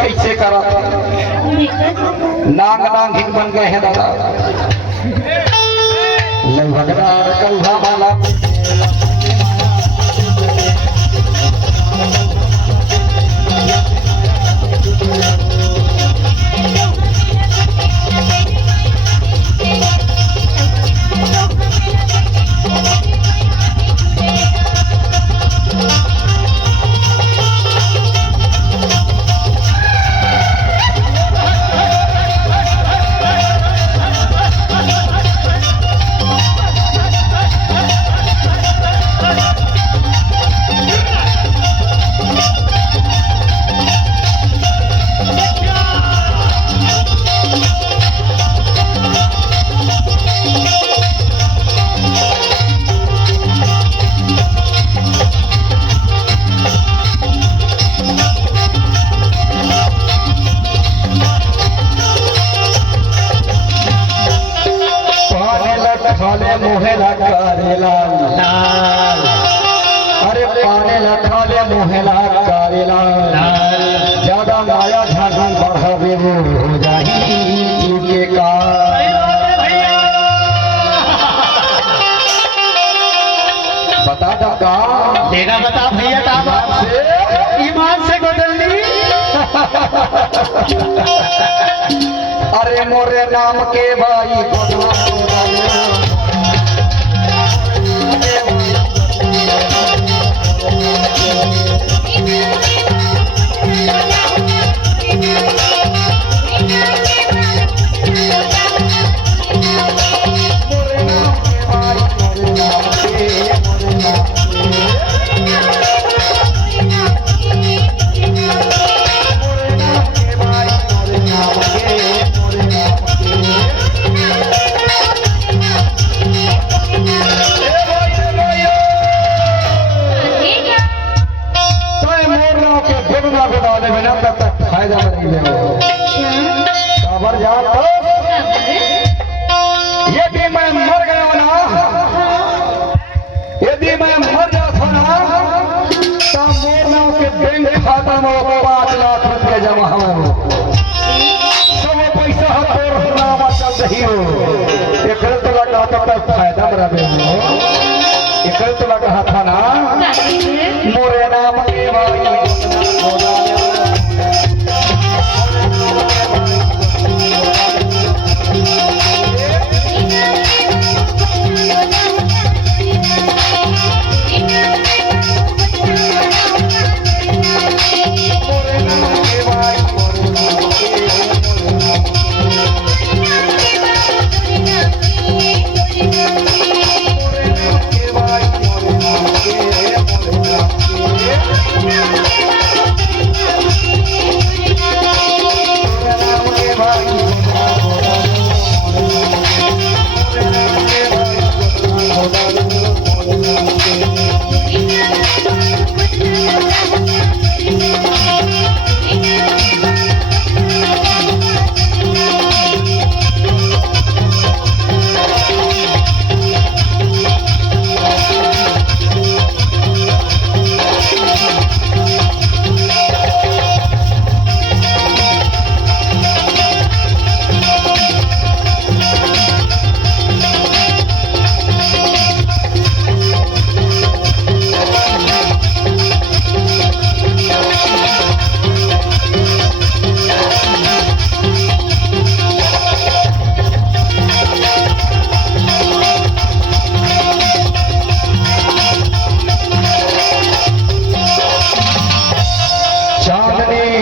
कैसे करा नांग नांग हिंग बन गए हैं दादा लगभगदार कौहा वाला मोहेला करेला लाल अरे पाने लखाले मोहेला करेला लाल ज्यादा माया झांझन बढ़ावे वो हो जाही के का बता दा का देगा बता भैया का बात से ईमान से बदल ली अरे मोरे नाम के भाई फायदा नहीं है खबर जान तो यदि मैं मर गया ना यदि मैं मर जाता ना तो मोरना के बैंक खाता में 5 लाख रुपया जमा हो सब पैसा तोर नाम चल रही हो एक तो लगा तो फायदा बराबर हो एक तो लगा था ना मोरे नाम के भाई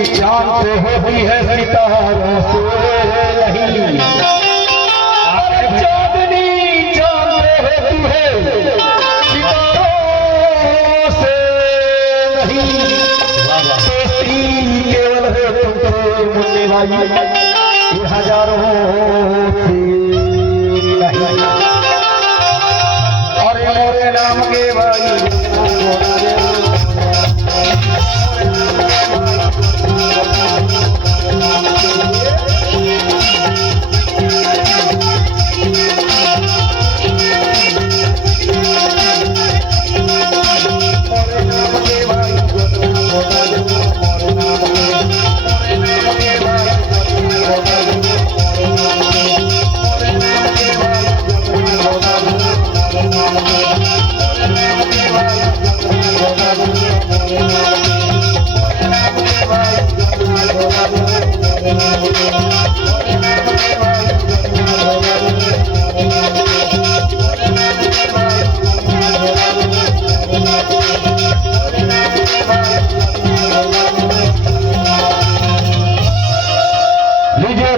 जानते होती है सितारों से नहीं, अरे चांदनी जानते होती है सितारों से नहीं, दोस्ती केवल है तुमसे मिलने वाली ये हजारों से नहीं। अरे मोरे नाम के भाई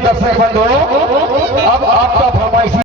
दर्शक बंधु